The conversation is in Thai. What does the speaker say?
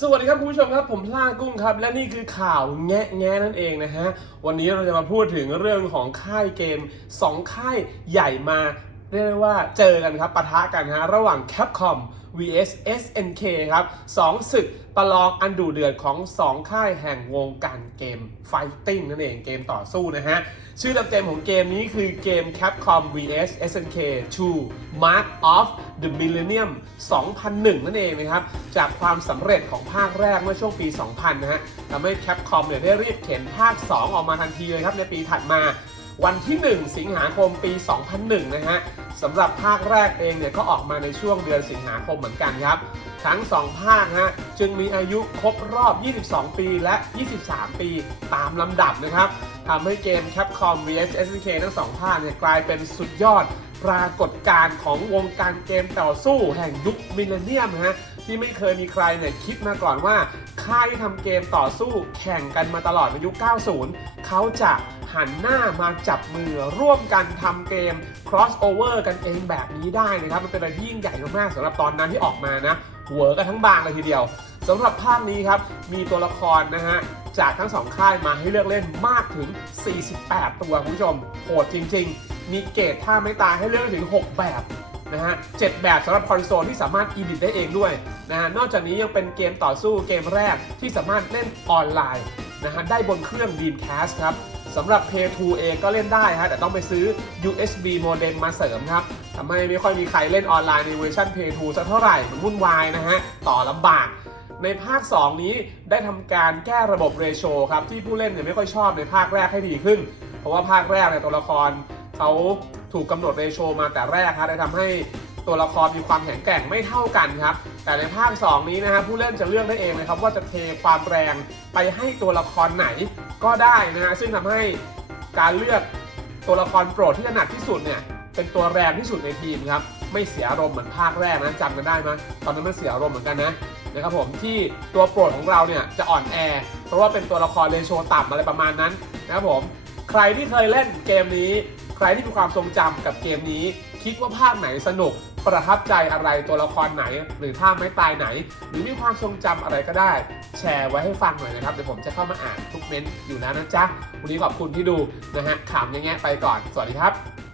สวัสดีครับคุณผู้ชมครับผมพลากุ้งครับ และนี่คือข่าวแงะแงนั่นเองนะฮะ วันนี้เราจะมาพูดถึงเรื่องของค่ายเกม 2 ค่ายใหญ่มา เรียกได้ว่าเจอกันครับปะทะกันฮะระหว่าง Capcom vs SNK ครับสองศึกประลองอันดุเดือดของ 2 ค่ายแห่งวงการเกม Fighting นั่นเองเกมต่อสู้นะฮะ ชื่อเต็มๆของเกมนี้คือเกม Capcom vs SNK 2 Mark of the Millennium 2001 นั่นเองนะครับ จากความสำเร็จของภาคแรกเมื่อช่วงปี 2000 นะฮะทำให้ Capcom เนี่ยได้รีบเข็นภาค 2 ออกมาทันทีเลยครับในปีถัดมา วันที่ 1 สิงหาคมปี 2001 นะฮะสำหรับภาคแรกเองเนี่ยก็ออกมาในช่วงเดือนสิงหาคมเหมือนกันครับ ทั้ง 2 ภาคฮะจึงมีอายุครบรอบ 22 ปีและ 23 ปีตามลำดับนะครับทำให้เกม Capcom vs SNK ทั้งสองภาคเนี่ยกลายเป็นสุดยอด ปรากฏการณ์ของวงการเกมต่อสู้แห่งยุคมิลเลนเนียมฮะที่ไม่เคยมีใครเนี่ยคิดมาก่อนว่าค่ายที่ทำเกมต่อสู้แข่งกันมาตลอดในยุค 90 เขาจะหันหน้ามาจับมือร่วมกันทำเกม crossover กันเองแบบนี้ได้นะครับ มันเป็นอะไรที่ยิ่งใหญ่มากๆสำหรับตอนนั้นที่ออกมานะหัวกันทั้งบางเลยทีเดียวสำหรับภาคนี้ครับ มีตัวละครนะฮะ จากทั้งสองค่ายมาให้เลือกเล่นมากถึง 48 ตัวคุณผู้ชมโหดจริง ๆ มีเกรดท่าไม่ตายให้เลือกถึง 6 แบบนะฮะเจ็ดแบบสำหรับคอนโซลที่สามารถอีดิทได้เองด้วยนะฮะนอกจากนี้ยังเป็นเกมต่อสู้เกมแรกที่สามารถเล่นออนไลน์นะฮะได้บนเครื่อง Dreamcast ครับสำหรับ Play 2เองก็เล่นได้ฮะแต่ต้องไปซื้อ USB modem มาเสริมครับทำให้ไม่ค่อยมีใครเล่นออนไลน์ในเวอร์ชัน Play 2สักเท่าไหร่มันวุ่นวายนะฮะต่อลำบากในภาค 2 นี้ได้ทำการแก้ระบบเรโชครับที่ผู้เล่นเนี่ยไม่ค่อยชอบในภาคแรกให้ดีขึ้น เพราะว่าภาคแรกเนี่ยตัวละคร เขาถูกกำหนดเรโชมาแต่แรกครับได้ทำให้ตัวละครมีความแข็งแกร่งไม่เท่ากันครับ แต่ในภาค 2 นี้นะฮะผู้เล่นจะเลือกได้เองนะครับว่าจะเทความแรงไปให้ตัวละครไหนก็ได้นะฮะซึ่งทำให้การเลือกตัวละครโปรดที่ถนัดที่สุดเนี่ยเป็นตัวแรงที่สุดในทีมครับไม่เสียอารมณ์เหมือนภาคแรกนะจำกันได้ไหมตอนนั้นมันเสียอารมณ์เหมือนกันนะนะครับผมที่ตัวโปรดของเราเนี่ยจะอ่อนแอ เพราะว่าเป็นตัวละครเรโชต่ำอะไรประมาณนั้นนะครับผมใครที่เคยเล่นเกมนี้ ใครที่มีความทรงจำกับเกมนี้ คิดว่าภาคไหนสนุกประทับใจอะไรตัวละครไหน หรือท่าไม้ตายไหน หรือมีความทรงจำอะไรก็ได้ แชร์ไว้ให้ฟังหน่อยนะครับเดี๋ยวผมจะเข้ามาอ่านทุกเม้นต์อยู่แล้วนะจ๊ะวันนี้ขอบคุณที่ดูนะฮะข่าวแง่ๆไปก่อนสวัสดีครับ